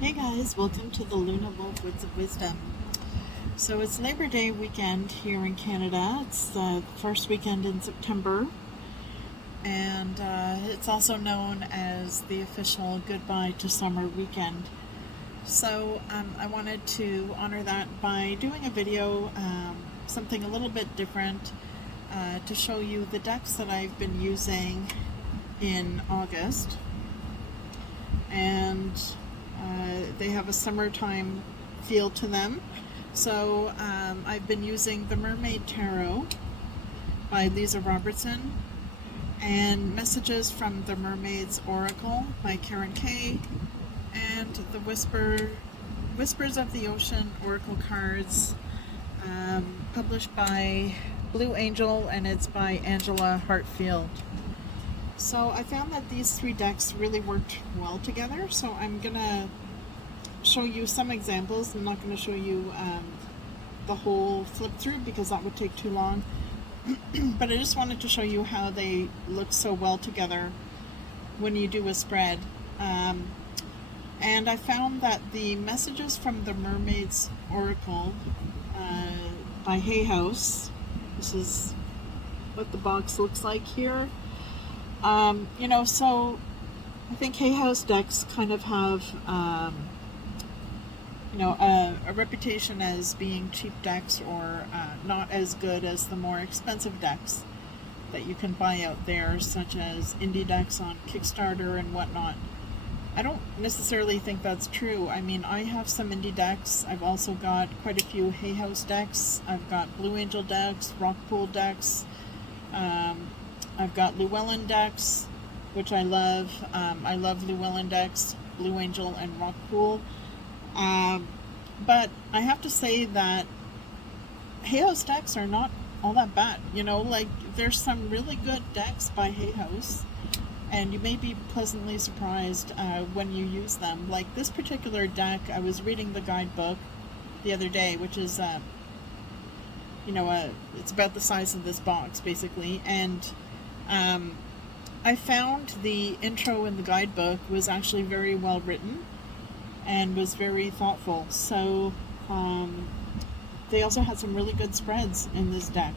Hey guys, welcome to the Luna Wolf Woods of Wisdom. So it's Labor Day weekend here in Canada. It's the first weekend in September, and it's also known as the official Goodbye to Summer weekend. So I wanted to honor that by doing a video, something a little bit different, to show you the decks that I've been using in August. And they have a summertime feel to them. So I've been using the Mermaid Tarot by Lisa Robertson and Messages from the Mermaid's Oracle by Karen Kay and the Whispers of the Ocean Oracle cards, published by Blue Angel, and it's by Angela Hartfield. So I found that these three decks really worked well together, so I'm going to show you some examples. I'm not going to show you the whole flip through because that would take too long, but I just wanted to show you how they look so well together when you do a spread. And I found that the Messages from the Mermaid's Oracle by Hay House, this is what the box looks like here. So I think Hay House decks kind of have, a reputation as being cheap decks or not as good as the more expensive decks that you can buy out there, such as indie decks on Kickstarter and whatnot. I don't necessarily think that's true. I mean, I have some indie decks. I've also got quite a few Hay House decks. I've got Blue Angel decks, Rockpool decks. I've got Llewellyn decks, which I love. I love Llewellyn decks, Blue Angel, and Rockpool. But I have to say that Hay House decks are not all that bad. There's some really good decks by Hay House, and you may be pleasantly surprised when you use them. Like this particular deck, I was reading the guidebook the other day, which is, it's about the size of this box, basically, and I found the intro in the guidebook was actually very well written and was very thoughtful. So they also had some really good spreads in this deck.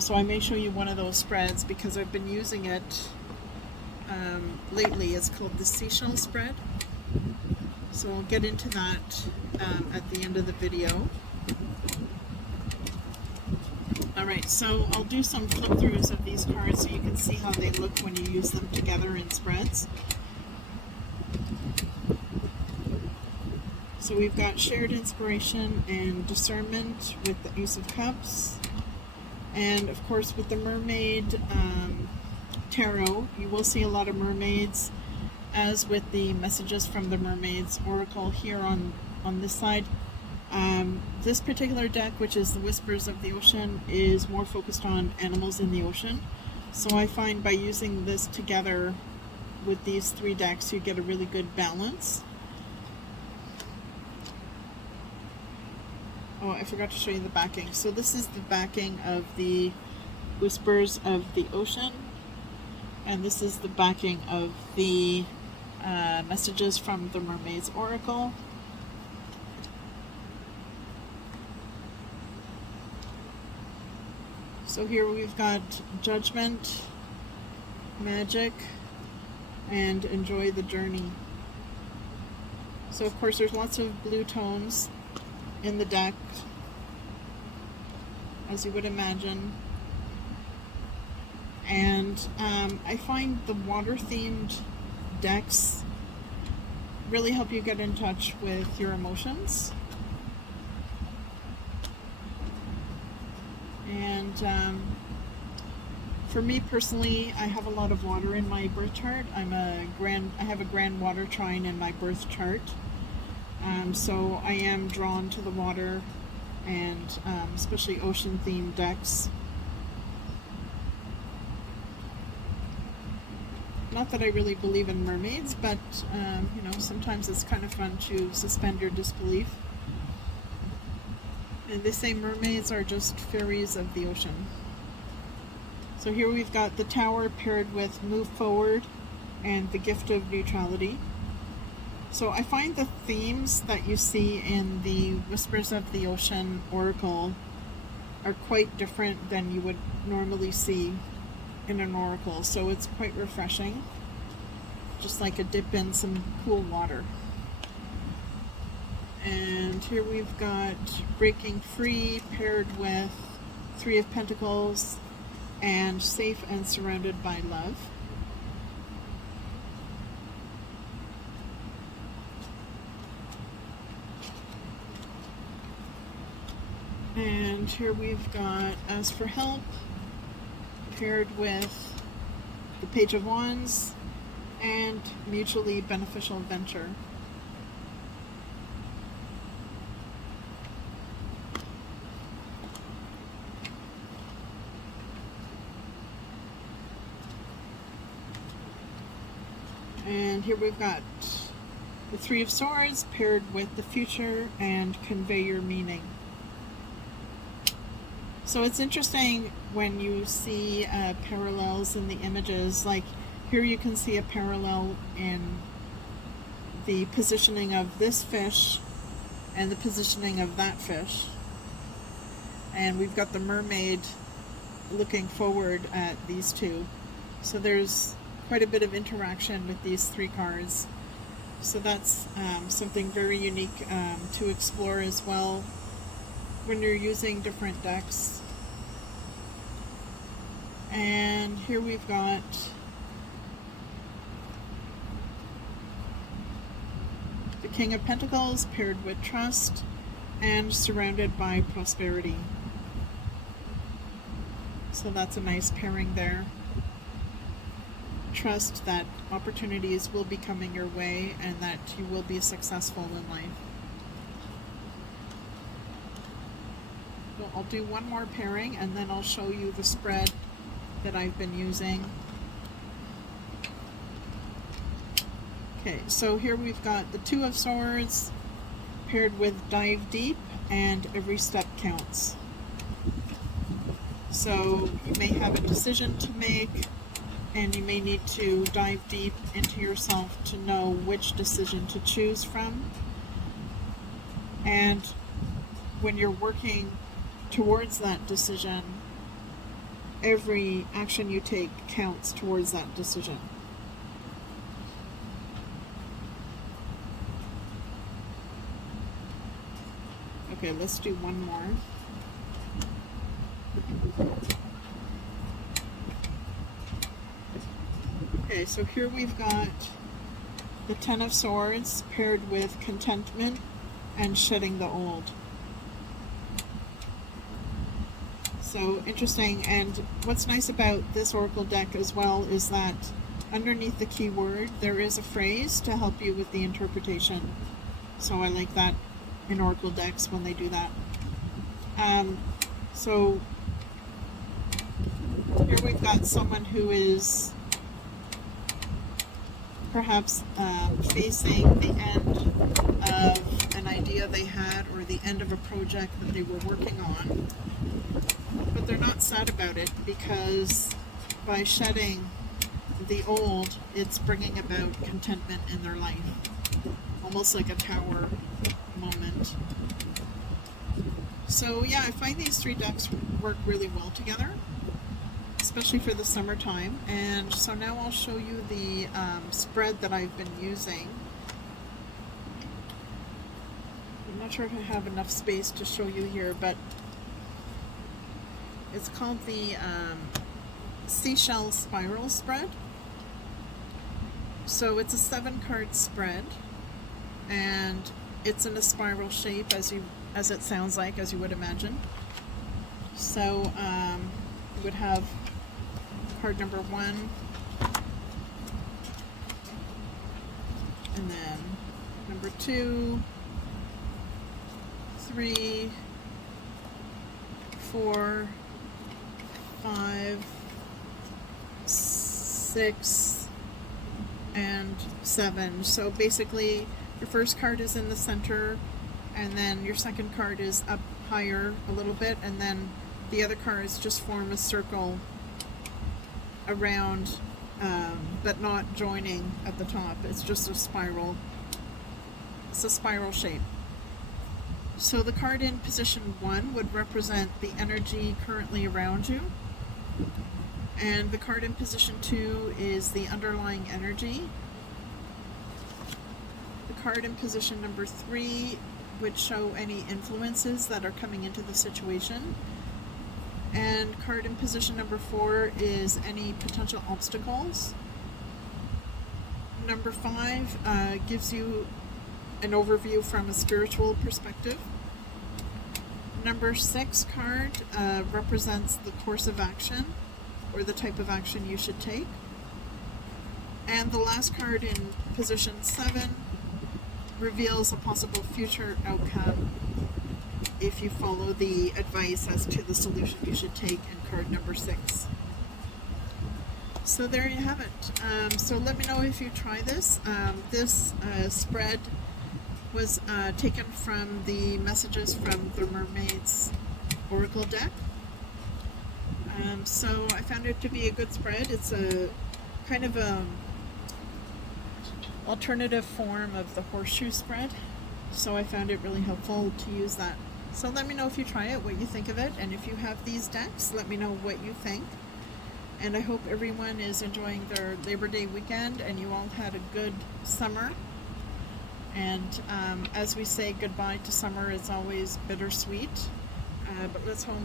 So I may show you one of those spreads because I've been using it lately. It's called the Seashell spread. So I'll get into that at the end of the video. Alright, so I'll do some flip throughs of these cards so you can see how they look when you use them together in spreads. So we've got Shared Inspiration and Discernment with the Ace of Cups. And of course with the Mermaid Tarot, you will see a lot of mermaids, as with the Messages from the Mermaid's Oracle here on this side. This particular deck, which is the Whispers of the Ocean, is more focused on animals in the ocean. So I find by using this together with these three decks, you get a really good balance. Oh, I forgot to show you the backing. So this is the backing of the Whispers of the Ocean, and this is the backing of the Messages from the Mermaid's Oracle. So here we've got Judgment, Magic, and Enjoy the Journey. So of course there's lots of blue tones in the deck, as you would imagine. And I find the water-themed decks really help you get in touch with your emotions. And for me personally, I have a lot of water in my birth chart. I have a grand water trine in my birth chart. So I am drawn to the water, and especially ocean-themed decks. Not that I really believe in mermaids, but sometimes it's kind of fun to suspend your disbelief. And they say mermaids are just fairies of the ocean. So here we've got the Tower paired with Move Forward and the Gift of Neutrality. So I find the themes that you see in the Whispers of the Ocean Oracle are quite different than you would normally see in an oracle. So it's quite refreshing, just like a dip in some cool water. And here we've got Breaking Free paired with Three of Pentacles and Safe and Surrounded by Love. And here we've got Ask for Help paired with the Page of Wands and Mutually Beneficial Venture. And here we've got the Three of Swords paired with the Future and Convey Your Meaning. So it's interesting when you see parallels in the images. Like here you can see a parallel in the positioning of this fish and the positioning of that fish. And we've got the mermaid looking forward at these two. So there's quite a bit of interaction with these three cards. So that's something very unique to explore as well when you're using different decks. And here we've got the King of Pentacles paired with Trust and Surrounded by Prosperity. So that's a nice pairing there. Trust that opportunities will be coming your way and that you will be successful in life. So I'll do one more pairing and then I'll show you the spread that I've been using. Okay, so here we've got the Two of Swords paired with Dive Deep and Every Step Counts. So you may have a decision to make and you may need to dive deep into yourself to know which decision to choose from. And when you're working towards that decision, every action you take counts towards that decision. Okay, let's do one more. Okay, so here we've got the Ten of Swords paired with Contentment and Shedding the Old. So interesting, and what's nice about this oracle deck as well is that underneath the keyword there is a phrase to help you with the interpretation. So I like that in oracle decks when they do that. So here we've got someone who is perhaps facing the end of an idea they had or the end of a project that they were working on, but they're not sad about it because by shedding the old, it's bringing about contentment in their life, almost like a tower moment. So yeah, I find these three decks work really well together, especially for the summertime. And so now I'll show you the spread that I've been using. I'm not sure if I have enough space to show you here, but it's called the Seashell Spiral Spread. So it's a 7-card spread, and it's in a spiral shape as it sounds like, as you would imagine. So you would have card number 1, and then number 2, 3, 4, 5, 6, and 7. So basically your first card is in the center, and then your second card is up higher a little bit, and then the other cards just form a circle around, but not joining at the top. It's just a spiral. It's a spiral shape. So the card in position 1 would represent the energy currently around you. And the card in position 2 is the underlying energy. The card in position number 3 would show any influences that are coming into the situation. And card in position number 4 is any potential obstacles. Number 5 gives you an overview from a spiritual perspective. Number 6 card represents the course of action or the type of action you should take. And the last card in position 7 reveals a possible future outcome if you follow the advice as to the solution you should take in card number 6. So there you have it. So let me know if you try this. This spread was taken from the messages from the Mermaids Oracle deck. So I found it to be a good spread. It's a kind of a alternative form of the horseshoe spread. So I found it really helpful to use that. So let me know if you try it, what you think of it, and if you have these decks, let me know what you think. And I hope everyone is enjoying their Labor Day weekend and you all had a good summer. And as we say goodbye to summer, it's always bittersweet. But let's hope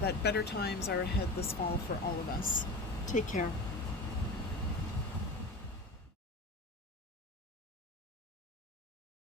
that better times are ahead this fall for all of us. Take care.